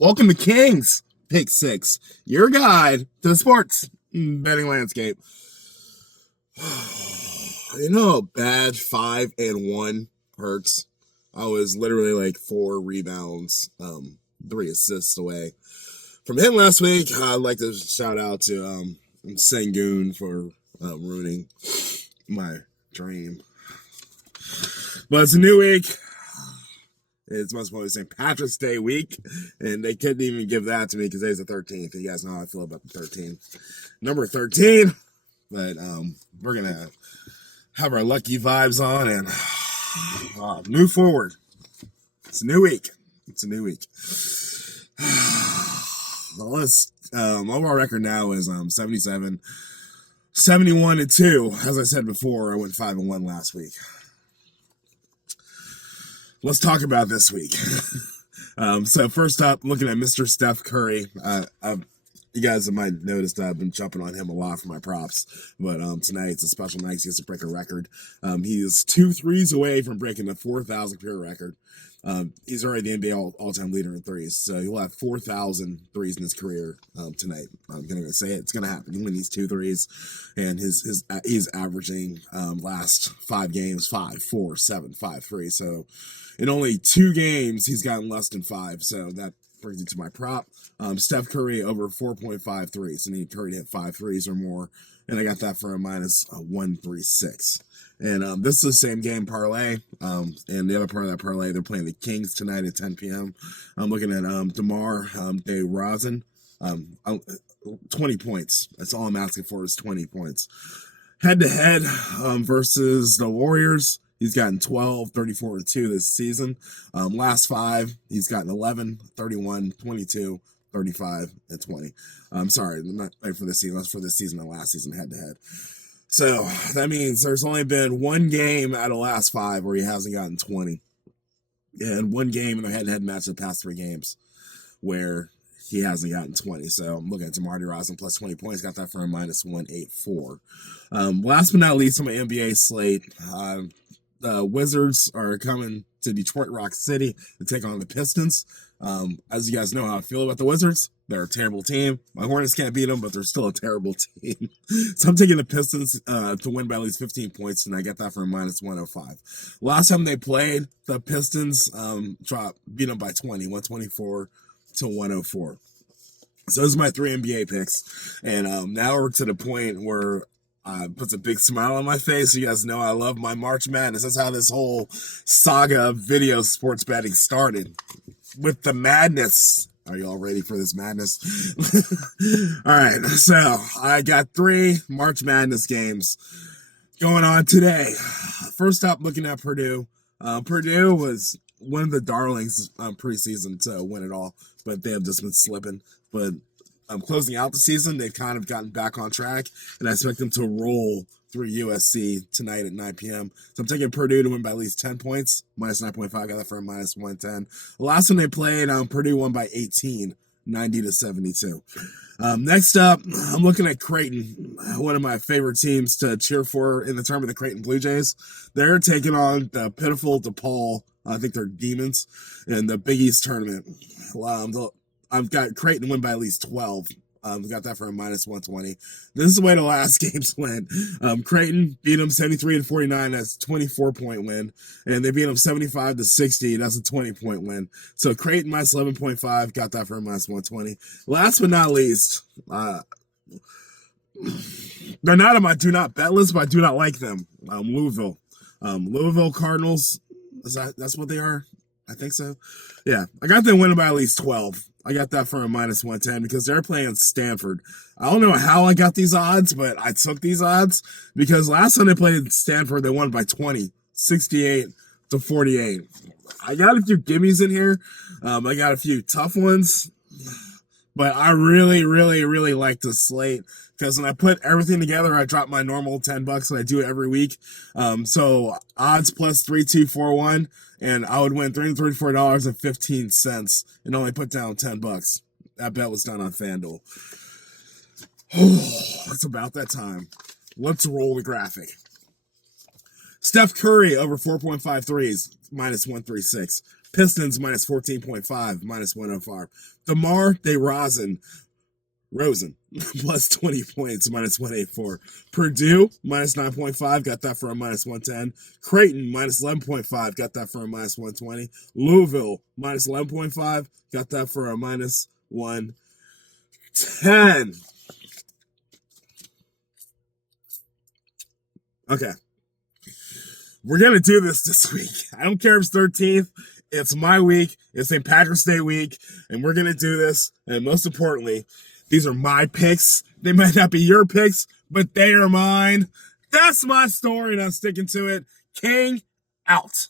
Welcome to King's Pick Six, your guide to the sports betting landscape. A bad 5-1 hurts. I was literally like 4 rebounds, 3 assists away from hitting last week. I'd like to shout out to Sengun for ruining my dream. But it's a new week. It's most probably St. Patrick's Day week, and they couldn't even give that to me because today's the 13th. You guys know how I feel about the 13th. Number 13, but we're going to have our lucky vibes on and move forward. It's a new week. Overall record now is 77, 71-2. As I said before, I went 5-1 last week. Let's talk about this week. So first up, looking at Mr. Steph Curry. You guys might have noticed I've been jumping on him a lot for my props, but tonight it's a special night. He has to break a record. He is 2 threes away from breaking the 4,000 career record. He's already the NBA all-time leader in threes, so he'll have 4,000 threes in his career tonight. I'm gonna say it's gonna happen when he's 2 threes, and he's averaging last 5 games 5, 4, 7, 5, 3. So in only 2 games he's gotten less than 5. So that brings me to my prop. Steph Curry over 4.5 threes, and he Curry hit 5 threes or more, and I got that for a minus 136. And this is the same game parlay. And the other part of that parlay, they're playing the Kings tonight at 10 p.m. I'm looking at DeMar DeRozan, 20 points. That's all I'm asking for is 20 points. Head-to-head versus the Warriors, he's gotten 12, 34-2 this season. Last 5, he's gotten 11, 31, 22, 35, and 20. I'm sorry, not for this season. That's for this season and last season head-to-head. So that means there's only been 1 game out of the last 5 where he hasn't gotten 20. And 1 game in the head-to-head match the past 3 games where he hasn't gotten 20. So I'm looking at DeMar DeRozan plus 20 points. Got that for a minus 184. Last but not least on my NBA slate, the Wizards are coming to Detroit Rock City to take on the Pistons. As you guys know how I feel about the Wizards, they're a terrible team. My Hornets can't beat them, but they're still a terrible team. So I'm taking the Pistons to win by at least 15 points, and I get that for a minus 105. Last time they played, the Pistons beat them by 20, 124 to 104. So those are my 3 NBA picks, and now we're to the point where puts a big smile on my face. You guys know I love my March Madness. That's how this whole saga of video sports betting started, with the madness. Are you all ready for this madness? All right, so I got 3 March Madness games going on today. First up, looking at Purdue. Purdue was one of the darlings preseason to win it all, but they have just been slipping. But closing out the season, they've kind of gotten back on track, and I expect them to roll through USC tonight at 9 p.m. So I'm taking Purdue to win by at least 10 points, minus 9.5. Got that for a minus 110. The last one they played, Purdue won by 18, 90-72. Next up, I'm looking at Creighton, one of my favorite teams to cheer for in the term of the Creighton Blue Jays. They're taking on the pitiful DePaul, I think they're Demons, in the Big East tournament. I've got Creighton win by at least 12. We got that for a minus 120. This is the way the last games went. Creighton beat them 73-49. That's a 24-point win. And they beat them 75-60. That's a 20-point win. So Creighton minus 11.5. Got that for a minus 120. Last but not least, they're not on my do not bet list, but I do not like them. Louisville. Louisville Cardinals. That's what they are? I think so. Yeah, I got them winning by at least 12. I got that for a minus 110 because they're playing Stanford. I don't know how I got these odds, but I took these odds because last time they played Stanford, they won by 20, 68-48. I got a few gimmies in here. I got a few tough ones, but I really, really, really like this slate because when I put everything together, I drop my normal $10 and I do it every week. So odds plus 3241. And I would win $334.15 and only put down $10. That bet was done on FanDuel. It's about that time. Let's roll the graphic. Steph Curry over 4.5 threes, minus 136. Pistons minus 14.5, minus 105. DeMar DeRozan, Rosen, plus 20 points, minus 184. Purdue, minus 9.5, got that for a minus 110. Creighton, minus 11.5, got that for a minus 120. Louisville, minus 11.5, got that for a minus 110. Okay. We're going to do this week. I don't care if it's 13th. It's my week. It's St. Patrick's Day week. And we're going to do this. And most importantly, these are my picks. They might not be your picks, but they are mine. That's my story, and I'm sticking to it. King out.